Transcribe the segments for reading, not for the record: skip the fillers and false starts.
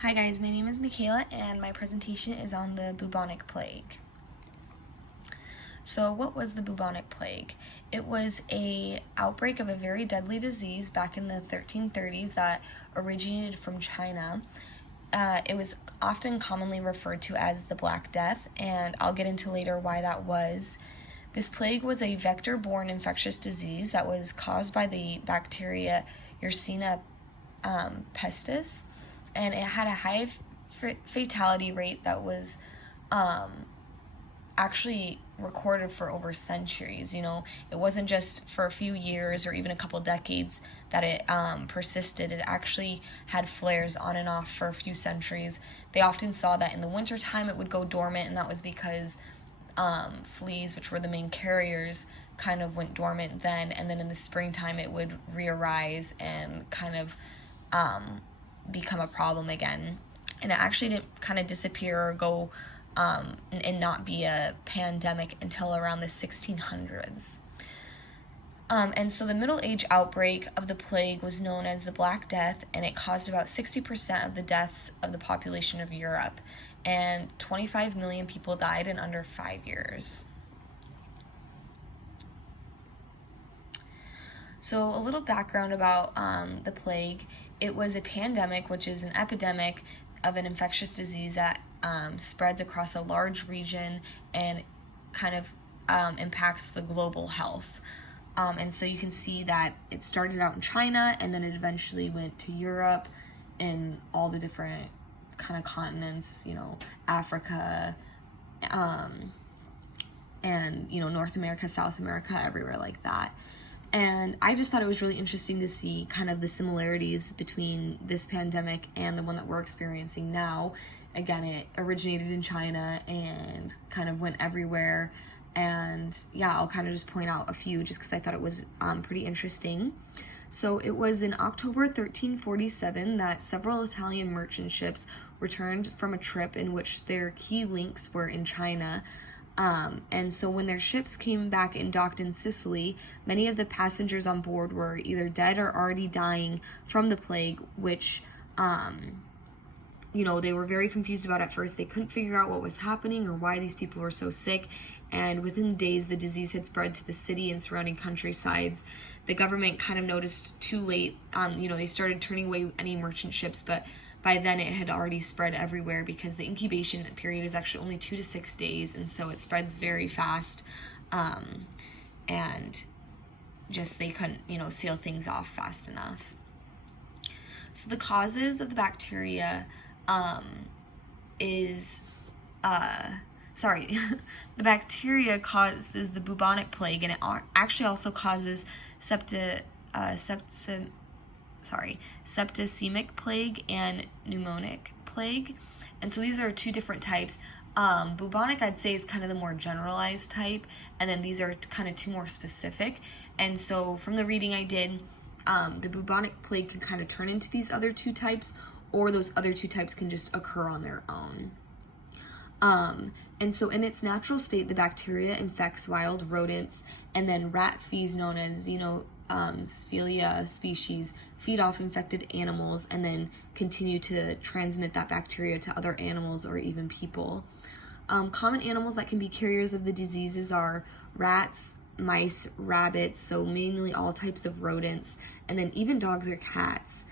Hi guys, my name is Michaela and my presentation is on the bubonic plague. So what was the bubonic plague? It was an outbreak of a very deadly disease back in the 1330s that originated from China. It was often commonly referred to as the Black Death, and I'll get into later why that was. This plague was a vector-borne infectious disease that was caused by the bacteria Yersinia pestis, and it had a high fatality rate that was actually recorded for over centuries. It wasn't just for a few years or even a couple decades that it persisted. It actually had flares on and off for a few centuries. They often saw that in the wintertime it would go dormant, and that was because fleas, which were the main carriers, kind of went dormant then, and then in the springtime it would re-arise and kind of become a problem again. And it actually didn't kind of disappear or go and not be a pandemic until around the 1600s. And so the Middle Age outbreak of the plague was known as the Black Death, and it caused about 60% of the deaths of the population of Europe, and 25 million people died in under 5 years. So a little background about the plague. It was a pandemic, which is an epidemic of an infectious disease that spreads across a large region and kind of impacts the global health. And so you can see that it started out in China, and then it eventually went to Europe and all the different kind of continents, Africa, and, North America, South America, everywhere like that. And I just thought it was really interesting to see kind of the similarities between this pandemic and the one that we're experiencing now. Again, it originated in China and kind of went everywhere. And yeah, I'll kind of just point out a few just because I thought it was pretty interesting. So it was in October 1347 that several Italian merchant ships returned from a trip in which their key links were in China. And so when their ships came back and docked in Sicily, many of the passengers on board were either dead or already dying from the plague, which, they were very confused about at first. They couldn't figure out what was happening or why these people were so sick. And within days, the disease had spread to the city and surrounding countrysides. The government kind of noticed too late. They started turning away any merchant ships, but by then it had already spread everywhere because the incubation period is actually only 2 to 6 days, and so it spreads very fast. And just they couldn't, seal things off fast enough. So the causes of the bacteria the bacteria causes the bubonic plague, and it actually also causes septicemic plague and pneumonic plague. And so these are two different types. Bubonic, I'd say, is kind of the more generalized type, and then these are kind of two more specific. And so from the reading I did, the bubonic plague can kind of turn into these other two types, or those other two types can just occur on their own. And so in its natural state, the bacteria infects wild rodents, and then rat fleas known as Sphelia species feed off infected animals and then continue to transmit that bacteria to other animals or even people. Common animals that can be carriers of the diseases are rats, mice, rabbits, so mainly all types of rodents, and then even dogs or cats.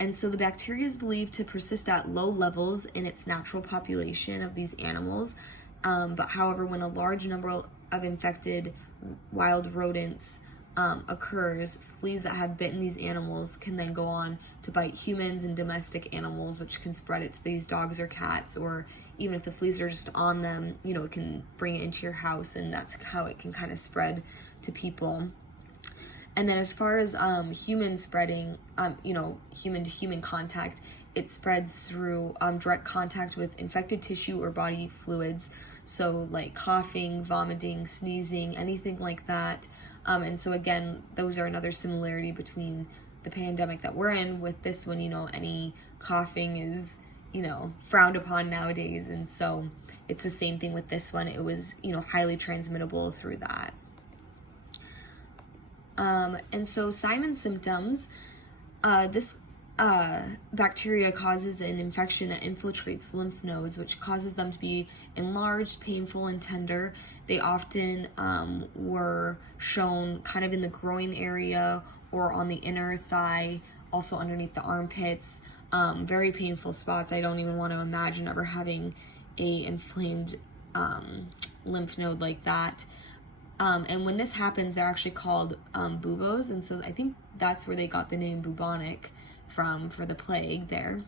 And so the bacteria is believed to persist at low levels in its natural population of these animals. But however, when a large number of infected wild rodents occurs, fleas that have bitten these animals can then go on to bite humans and domestic animals, which can spread it to these dogs or cats, or even if the fleas are just on them, it can bring it into your house, and that's how it can kind of spread to people. And then as far as human spreading, human to human contact, it spreads through direct contact with infected tissue or body fluids. So like coughing, vomiting, sneezing, anything like that. And so again, those are another similarity between the pandemic that we're in with this one. Any coughing is, frowned upon nowadays. And so it's the same thing with this one. It was, highly transmittable through that. And so signs and symptoms, this bacteria causes an infection that infiltrates lymph nodes, which causes them to be enlarged, painful, and tender. They often were shown kind of in the groin area or on the inner thigh, also underneath the armpits. Very painful spots. I don't even want to imagine ever having a inflamed lymph node like that. And when this happens, they're actually called buboes, and so I think that's where they got the name bubonic from, for the plague there.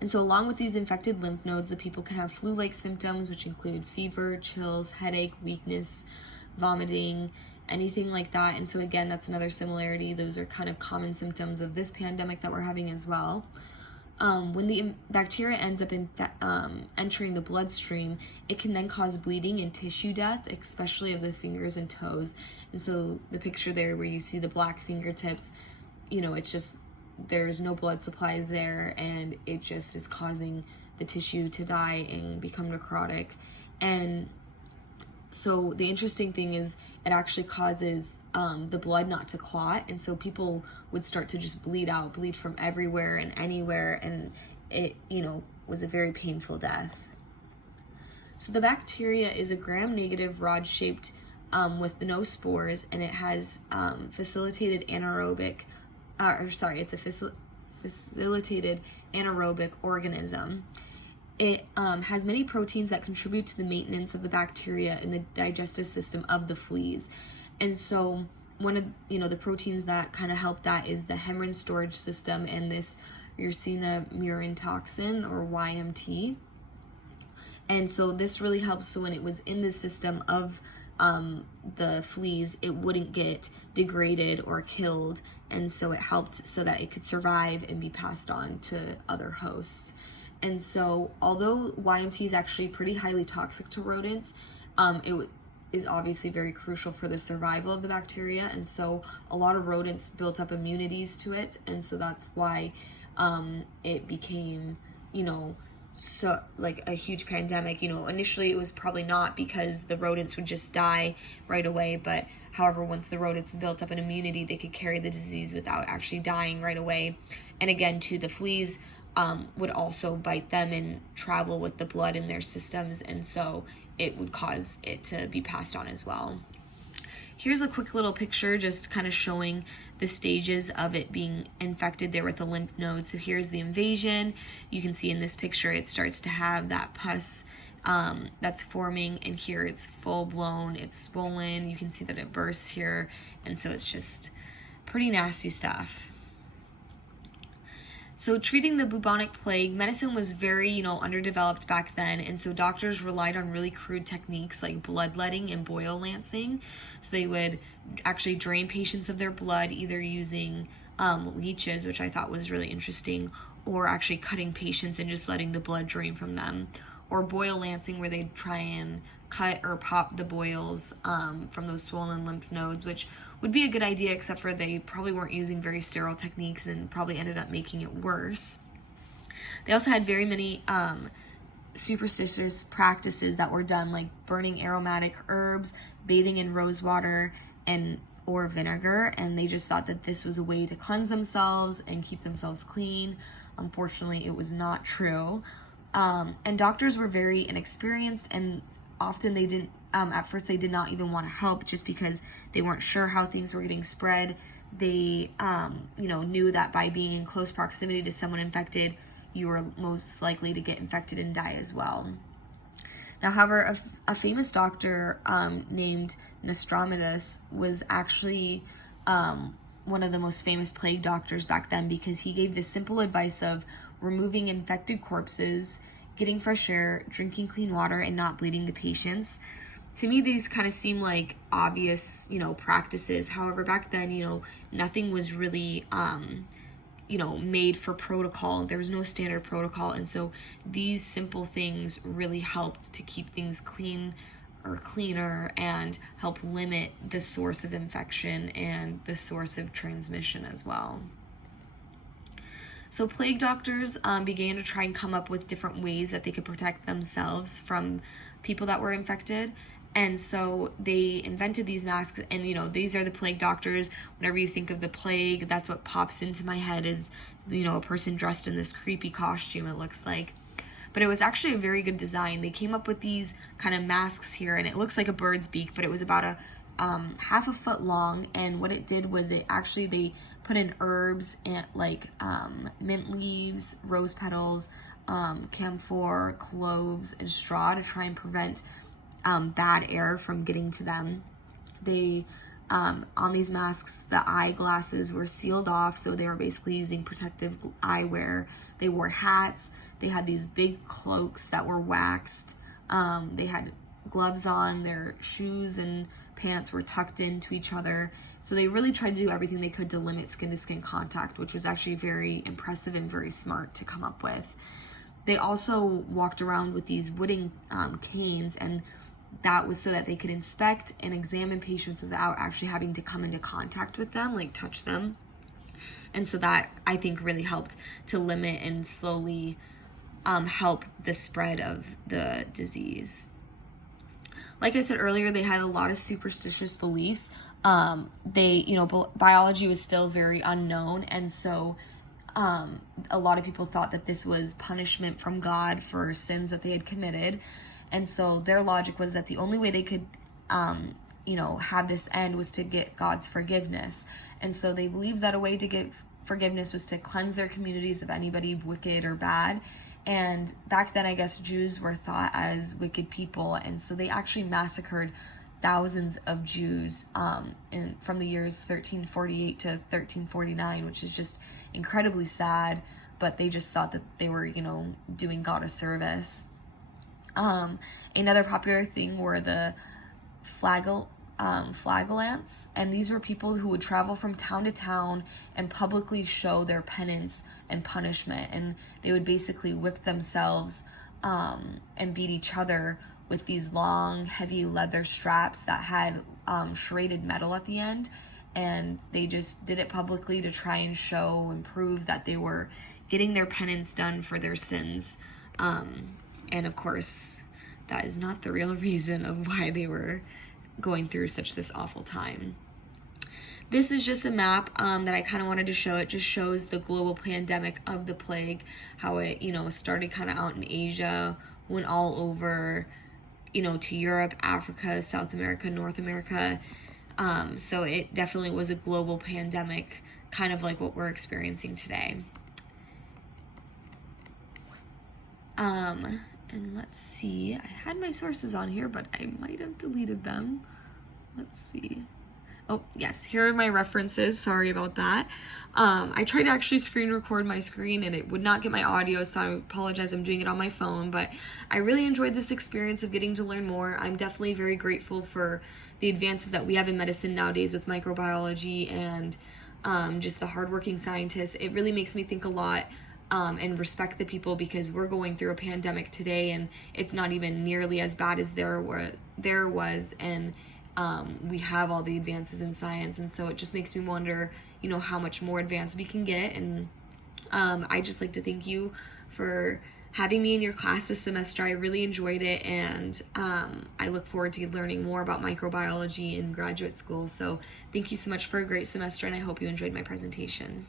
And so along with these infected lymph nodes, the people can have flu-like symptoms, which include fever, chills, headache, weakness, vomiting, anything like that. And so again, that's another similarity. Those are kind of common symptoms of this pandemic that we're having as well. When the bacteria ends up entering the bloodstream, it can then cause bleeding and tissue death, especially of the fingers and toes. And so the picture there where you see the black fingertips, it's just, there's no blood supply there, and it just is causing the tissue to die and become necrotic. And so the interesting thing is it actually causes the blood not to clot, and so people would start to just bleed from everywhere and anywhere, and it was a very painful death. So the bacteria is a gram-negative rod-shaped with no spores, and it has facilitated anaerobic organism. It has many proteins that contribute to the maintenance of the bacteria in the digestive system of the fleas. And so one of the proteins that kind of help that is the heparin storage system and this Yersinia murin toxin, or YMT. And so this really helps, so when it was in the system of the fleas, it wouldn't get degraded or killed, and so it helped so that it could survive and be passed on to other hosts. And so although YMT is actually pretty highly toxic to rodents, it is obviously very crucial for the survival of the bacteria, and so a lot of rodents built up immunities to it, and so that's why it became, so like a huge pandemic. Initially it was probably not, because the rodents would just die right away, but however, once the rodents built up an immunity, they could carry the disease without actually dying right away. And again, too, the fleas would also bite them and travel with the blood in their systems, and so it would cause it to be passed on as well. Here's a quick little picture just kind of showing the stages of it being infected there with the lymph nodes. So here's the invasion. You can see in this picture it starts to have that pus that's forming, and here it's full blown, it's swollen. You can see that it bursts here, and so it's just pretty nasty stuff. So treating the bubonic plague, medicine was very, underdeveloped back then, and so doctors relied on really crude techniques like bloodletting and boil lancing. So they would actually drain patients of their blood, either using leeches, which I thought was really interesting, or actually cutting patients and just letting the blood drain from them, or boil lancing, where they'd try and cut or pop the boils from those swollen lymph nodes, which would be a good idea, except for they probably weren't using very sterile techniques and probably ended up making it worse. They also had very many superstitious practices that were done, like burning aromatic herbs, bathing in rose water or vinegar, and they just thought that this was a way to cleanse themselves and keep themselves clean. Unfortunately, it was not true. And doctors were very inexperienced, and often they didn't, at first they did not even want to help, just because they weren't sure how things were getting spread. They, knew that by being in close proximity to someone infected, you were most likely to get infected and die as well. Now, however, a famous doctor named Nostradamus was actually one of the most famous plague doctors back then, because he gave this simple advice of removing infected corpses, getting fresh air, drinking clean water, and not bleeding the patients. To me, these kind of seem like obvious, practices. However, back then, nothing was really, made for protocol. There was no standard protocol. And so these simple things really helped to keep things clean or cleaner and help limit the source of infection and the source of transmission as well. So plague doctors began to try and come up with different ways that they could protect themselves from people that were infected. And so they invented these masks, and these are the plague doctors. Whenever you think of the plague, that's what pops into my head is, a person dressed in this creepy costume, it looks like. But it was actually a very good design. They came up with these kind of masks here, and it looks like a bird's beak, but it was about a half a foot long. And what it did was they put in herbs and like mint leaves, rose petals, camphor, cloves, and straw to try and prevent bad air from getting to them. They on these masks, the eyeglasses were sealed off, so they were basically using protective eyewear. They wore hats. They had these big cloaks that were waxed. They had gloves on. Their shoes and pants were tucked into each other. So they really tried to do everything they could to limit skin-to-skin contact, which was actually very impressive and very smart to come up with. They also walked around with these wooden canes, and that was so that they could inspect and examine patients without actually having to come into contact with them, like touch them. And so that, I think, really helped to limit and slowly help the spread of the disease. Like I said earlier, they had a lot of superstitious beliefs. Biology was still very unknown, and so a lot of people thought that this was punishment from God for sins that they had committed. And so their logic was that the only way they could, have this end was to get God's forgiveness. And so they believed that a way to get forgiveness was to cleanse their communities of anybody wicked or bad. And back then, I guess Jews were thought as wicked people. And so they actually massacred thousands of Jews from the years 1348 to 1349, which is just incredibly sad. But they just thought that they were, doing God a service. Another popular thing were the flagellants, and these were people who would travel from town to town and publicly show their penance and punishment, and they would basically whip themselves and beat each other with these long, heavy leather straps that had serrated metal at the end, and they just did it publicly to try and show and prove that they were getting their penance done for their sins. And of course, that is not the real reason of why they were going through this awful time. This is just a map that I kind of wanted to show. It just shows the global pandemic of the plague, how it, started kind of out in Asia, went all over, to Europe, Africa, South America, North America. So it definitely was a global pandemic, kind of like what we're experiencing today. And let's see, I had my sources on here, but I might have deleted them. Let's see. Oh, yes, here are my references. Sorry about that. I tried to actually screen record my screen and it would not get my audio, so I apologize. I'm doing it on my phone, but I really enjoyed this experience of getting to learn more. I'm definitely very grateful for the advances that we have in medicine nowadays with microbiology and just the hardworking scientists. It really makes me think a lot and respect the people, because we're going through a pandemic today and it's not even nearly as bad as there was, and we have all the advances in science, and so it just makes me wonder, how much more advanced we can get. And I just like to thank you for having me in your class this semester. I really enjoyed it, and I look forward to learning more about microbiology in graduate school. So thank you so much for a great semester, and I hope you enjoyed my presentation.